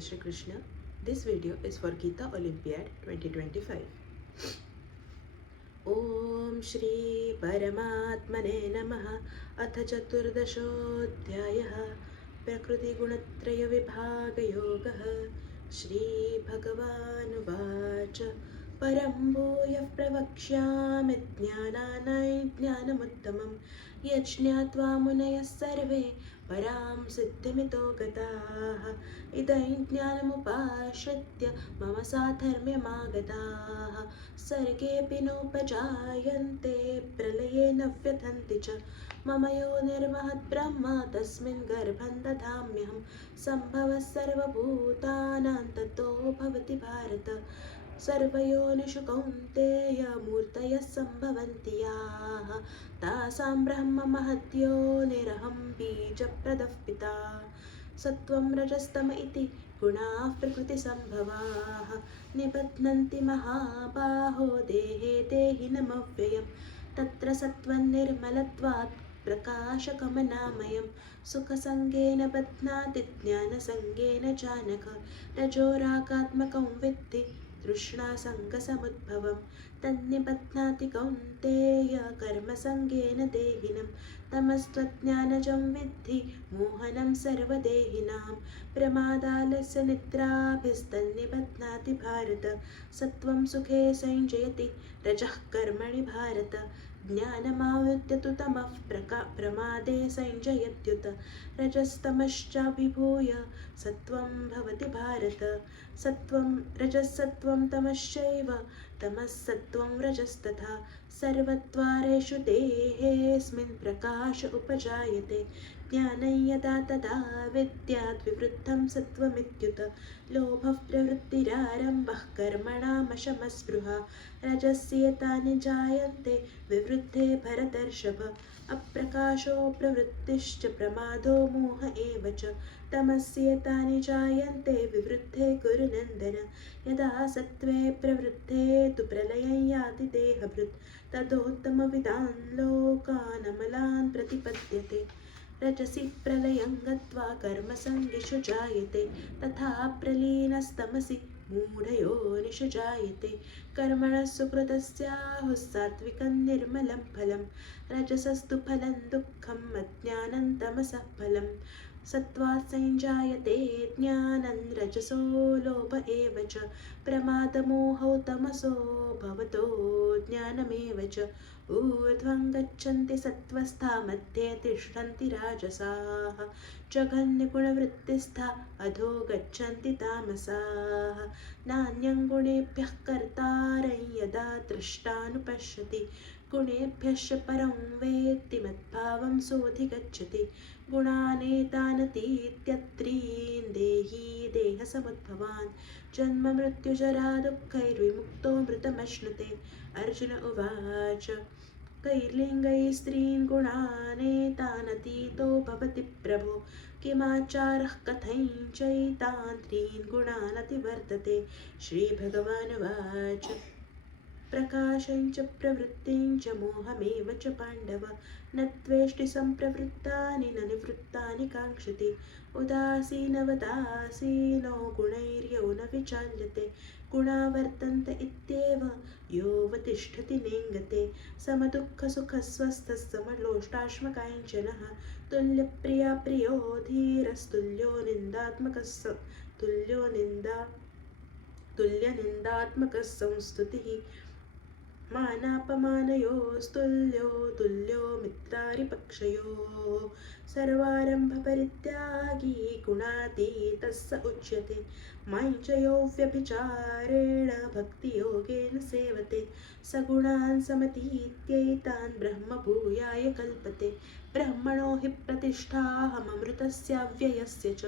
Shri Krishna. This video is for Gita Olympiad 2025. ॐ श्री परमात्मने नमः. अथ चतुर्दशोऽध्यायः. प्रकृतिगुणत्रयविभागयोगः. श्रीभगवानुवाच परं भूयः प्रवक्ष्यामि ज्ञानानैज्ञानमुत्तमं यज्ञात्वा मुनयः सर्वे परां सिद्धिमितो गताः इदं ज्ञानमुपाश्रित्य मम साधर्म्यमागताः सर्गेऽपि नोपजायन्ते प्रलये न व्यथन्ति च मम यो निर्महद्ब्रह्म तस्मिन् गर्भं दधाम्यहं सम्भवः सर्वभूतानां ततो भवति भारत सर्वयोनिषु कौन्तेय मूर्तयः सम्भवन्ति याः तासां ब्रह्म महद्योनिरहं बीजप्रदः पिता सत्त्वं रजस्तम इति गुणाः प्रकृतिसम्भवाः निबध्नन्ति महाबाहो देहे देहिनमव्ययं तत्र सत्त्वं निर्मलत्वात् प्रकाशकमनामयं सुखसङ्गेन बध्नाति ज्ञानसङ्गेन चानघ रजोरागात्मकं विद्धि तृष्णासङ्गसमुद्भवं तन्निबध्नाति कौन्तेय कर्मसङ्गेन देहिनं तमस्त्वज्ञानजं विद्धि मोहनं सर्वदेहिनां प्रमादालस्य निद्राभिस्तन्निबध्नाति भारत सत्त्वं सुखे संजयति रजः कर्मणि भारत ज्ञानमावृत्य तु तमः प्रमादे संजयत्युत रजस्तमश्चाभिभूय सत्त्वं भवति भारत सत्त्वं रजस्सत्त्वं तमश्चैव तमस्सत्त्वं रजस्तथा सर्वद्वारेषु देहेऽस्मिन् प्रकाश उपजायते ज्ञानं यदा तदा विद्याद् विवृद्धं सत्त्वमित्युत लोभः प्रवृत्तिरारम्भः कर्मणामशमस्पृहा रजस्येतानि जायन्ते विवृद्धे भरतर्षभ अप्रकाशो प्रवृत्तिश्च प्रमादो मोह एव च तमस्येतानि जायन्ते विवृद्धे कुरुनन्दन यदा सत्त्वे प्रवृद्धे तु प्रलयं याति देहभृत् तदोत्तमविदान् लोकानमलान् प्रतिपद्यते रजसि प्रलयं गत्वा कर्मसङ्गिषु जायते तथा प्रलीनस्तमसि मूढयोनिषु जायते कर्मणः सुकृतस्याहुः सात्विकं निर्मलं फलं रजसस्तु फलं दुःखम् अज्ञानं तमसः फलं सत्त्वात् संजायते ज्ञानं रजसो लोभ एव च प्रमादमोहौ तमसो भवतो ज्ञानमेव च ऊर्ध्वं गच्छन्ति सत्त्वस्था मध्ये तिष्ठन्ति राजसाः जघन्यगुणवृत्तिस्था अधो गच्छन्ति तामसाः नान्यं गुणेभ्यः कर्तारं यदा दृष्टानुपश्यति गुणेभ्यश्च परं वेत्ति मद्भावं सोऽधिगच्छति गुणानेतानतीत्यत्रीन् देही देहसमुद्भवान् जन्ममृत्युजरा दुःखैर्विमुक्तो मृतमश्नुते अर्जुन उवाच कैर्लिङ्गैः स्त्रीन् गुणानेतानतीतो भवति प्रभो किमाचारः कथञ्चैतान् त्रीन् गुणानतिवर्तते श्रीभगवानुवाच प्रकाशं च प्रवृत्तिं च मोहमेव च पाण्डव न त्वेष्टि सम्प्रवृत्तानि न निवृत्तानि काङ्क्षति उदासीनवदासीनो गुणैर्यो न विचाल्यते गुणा वर्तन्त इत्येव योऽवतिष्ठति नेङ्गते समदुःखसुखस्वस्थः समलोष्टाश्मकाञ्चनः तुल्यप्रिया प्रियो धीरस्तुल्यो तुल्यनिन्दात्मकः संस्तुतिः मानापमानयोस्तुल्यो तुल्यो मित्रारिपक्षयोः सर्वारम्भपरित्यागी गुणातीतः स उच्यते माञ्चयो व्यभिचारेण भक्तियोगेन सेवते सगुणान् समतीत्यैतान् ब्रह्मभूयाय कल्पते ब्रह्मणो हि प्रतिष्ठाहममृतस्याव्ययस्य च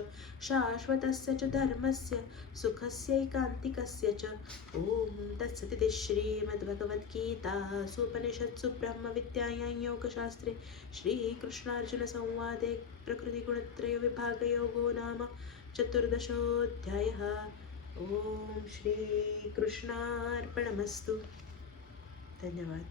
शाश्वतस्य च धर्मस्य सुखस्यैकान्तिकस्य च ॐ तत्सदिति श्रीमद्भगवद्गीतासूपनिषत्सु ब्रह्मविद्यायां योगशास्त्रे श्रीकृष्णार्जुनसंवादे प्रकृतिगुणत्रयविभागयोगो नाम चतुर्दशोऽध्यायः. ॐ श्रीकृष्णार्पणमस्तु. धन्यवाद.